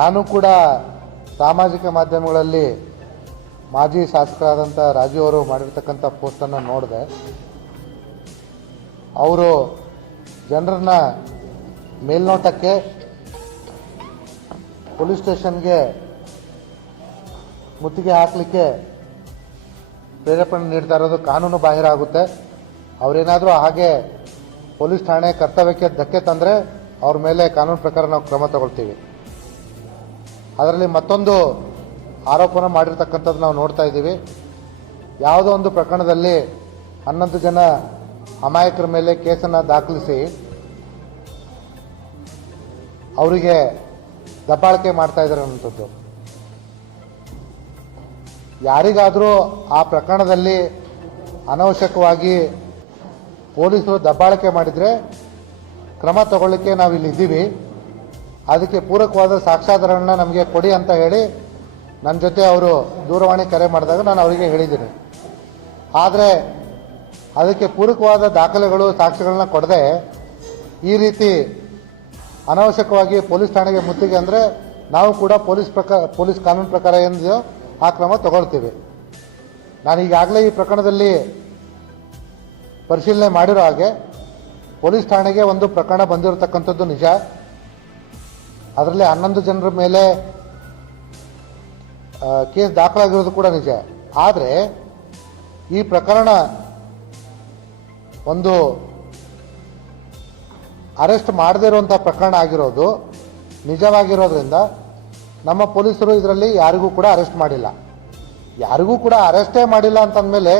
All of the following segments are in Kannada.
ನಾನು ಕೂಡ ಸಾಮಾಜಿಕ ಮಾಧ್ಯಮಗಳಲ್ಲಿ ಮಾಜಿ ಶಾಸಕರಾದಂಥ ರಾಜು ಅವರು ಮಾಡಿರ್ತಕ್ಕಂಥ ಪೋಸ್ಟನ್ನು ನೋಡಿದೆ. ಅವರು ಜನರನ್ನ ಮೇಲ್ನೋಟಕ್ಕೆ ಪೊಲೀಸ್ ಸ್ಟೇಷನ್ಗೆ ಮುತ್ತಿಗೆ ಹಾಕಲಿಕ್ಕೆ ಪ್ರೇರೇಪಣೆ ನೀಡ್ತಾ ಇರೋದು ಕಾನೂನು ಬಾಹಿರ ಆಗುತ್ತೆ. ಅವರೇನಾದರೂ ಹಾಗೆ ಪೊಲೀಸ್ ಠಾಣೆ ಕರ್ತವ್ಯಕ್ಕೆ ಧಕ್ಕೆ ತಂದರೆ ಅವ್ರ ಮೇಲೆ ಕಾನೂನು ಪ್ರಕಾರ ನಾವು ಕ್ರಮ ತಗೊಳ್ತೀವಿ. ಅದರಲ್ಲಿ ಮತ್ತೊಂದು ಆರೋಪನ ಮಾಡಿರ್ತಕ್ಕಂಥದ್ದು ನಾವು ನೋಡ್ತಾ ಇದ್ದೀವಿ. ಯಾವುದೋ ಒಂದು ಪ್ರಕರಣದಲ್ಲಿ 11 ಜನ ಅಮಾಯಕರ ಮೇಲೆ ಕೇಸನ್ನು ದಾಖಲಿಸಿ ಅವರಿಗೆ ದಬ್ಬಾಳಿಕೆ ಮಾಡ್ತಾ ಇದ್ದಾರೆ ಅನ್ನೋಂಥದ್ದು. ಯಾರಿಗಾದರೂ ಆ ಪ್ರಕರಣದಲ್ಲಿ ಅನವಶ್ಯಕವಾಗಿ ಪೊಲೀಸರು ದಬ್ಬಾಳಿಕೆ ಮಾಡಿದರೆ ಕ್ರಮ ತಗೊಳ್ಳಿಕ್ಕೆ ನಾವಿಲ್ಲಿ ಇದ್ದೀವಿ. ಅದಕ್ಕೆ ಪೂರಕವಾದ ಸಾಕ್ಷ್ಯಾಧಾರಗಳನ್ನ ನಮಗೆ ಕೊಡಿ ಅಂತ ಹೇಳಿ ನನ್ನ ಜೊತೆ ಅವರು ದೂರವಾಣಿ ಕರೆ ಮಾಡಿದಾಗ ನಾನು ಅವರಿಗೆ ಹೇಳಿದ್ದೀನಿ. ಆದರೆ ಅದಕ್ಕೆ ಪೂರಕವಾದ ದಾಖಲೆಗಳು ಸಾಕ್ಷ್ಯಗಳನ್ನ ಕೊಡದೆ ಈ ರೀತಿ ಅನವಶ್ಯಕವಾಗಿ ಪೊಲೀಸ್ ಠಾಣೆಗೆ ಮುತ್ತಿಗೆ ಅಂದರೆ ನಾವು ಕೂಡ ಪೊಲೀಸ್ ಕಾನೂನು ಪ್ರಕಾರ ಏನಿದೆಯೋ ಆ ಕ್ರಮ ತಗೊಳ್ತೀವಿ. ನಾನು ಈಗಾಗಲೇ ಈ ಪ್ರಕರಣದಲ್ಲಿ ಪರಿಶೀಲನೆ ಮಾಡಿರೋ ಹಾಗೆ ಪೊಲೀಸ್ ಠಾಣೆಗೆ ಒಂದು ಪ್ರಕರಣ ಬಂದಿರತಕ್ಕಂಥದ್ದು ನಿಜ. ಅದರಲ್ಲಿ 11 ಜನರ ಮೇಲೆ ಕೇಸ್ ದಾಖಲಾಗಿರೋದು ಕೂಡ ನಿಜ. ಆದರೆ ಈ ಪ್ರಕರಣ ಒಂದು ಅರೆಸ್ಟ್ ಮಾಡದೇ ಇರುವಂಥ ಪ್ರಕರಣ ಆಗಿರೋದು ನಿಜವಾಗಿರೋದ್ರಿಂದ ನಮ್ಮ ಪೊಲೀಸರು ಇದರಲ್ಲಿ ಯಾರಿಗೂ ಕೂಡ ಅರೆಸ್ಟ್ ಮಾಡಿಲ್ಲ. ಯಾರಿಗೂ ಕೂಡ ಅರೆಸ್ಟೇ ಮಾಡಿಲ್ಲ ಅಂತಂದಮೇಲೆ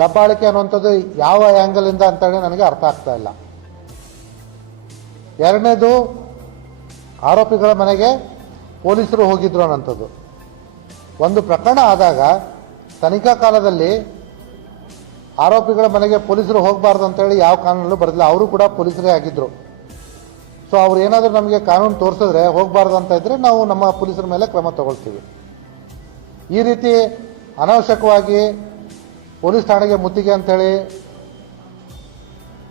ದಬ್ಬಾಳಿಕೆ ಅನ್ನುವಂಥದ್ದು ಯಾವ ಆ್ಯಂಗಲಿಂದ ಅಂತೇಳಿ ನನಗೆ ಅರ್ಥ ಆಗ್ತಾ ಇಲ್ಲ. ಎರಡನೇದು, ಆರೋಪಿಗಳ ಮನೆಗೆ ಪೊಲೀಸರು ಹೋಗಿದ್ರು ಅನ್ನೋಂಥದ್ದು. ಒಂದು ಪ್ರಕರಣ ಆದಾಗ ತನಿಖಾ ಕಾಲದಲ್ಲಿ ಆರೋಪಿಗಳ ಮನೆಗೆ ಪೊಲೀಸರು ಹೋಗಬಾರ್ದು ಅಂತೇಳಿ ಯಾವ ಕಾನೂನಲ್ಲೂ ಬರೆದಿಲ್ಲ. ಅವರು ಕೂಡ ಪೊಲೀಸರೇ ಆಗಿದ್ದರು. ಸೊ ಅವ್ರು ಏನಾದರೂ ನಮಗೆ ಕಾನೂನು ತೋರಿಸಿದ್ರೆ ಹೋಗಬಾರ್ದು ಅಂತ ಇದ್ದರೆ ನಾವು ನಮ್ಮ ಪೊಲೀಸರ ಮೇಲೆ ಕ್ರಮ ತಗೊಳ್ತೀವಿ. ಈ ರೀತಿ ಅನವಶ್ಯಕವಾಗಿ ಪೊಲೀಸ್ ಠಾಣೆಗೆ ಮುತ್ತಿಗೆ ಅಂತೇಳಿ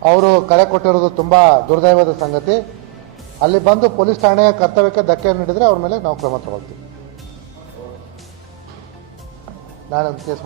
ಅವರು ಕರೆ ಕೊಟ್ಟಿರೋದು ತುಂಬ ದುರ್ದೈವದ ಸಂಗತಿ. ಅಲ್ಲಿ ಬಂದು ಪೊಲೀಸ್ ಠಾಣೆಯ ಕರ್ತವ್ಯಕ್ಕೆ ಧಕ್ಕೆ ನೀಡಿದರೆ ಅವ್ರ ಮೇಲೆ ನಾವು ಕ್ರಮ ತಗೊಳ್ತೀವಿ. ನಾನು ಕೇಸ್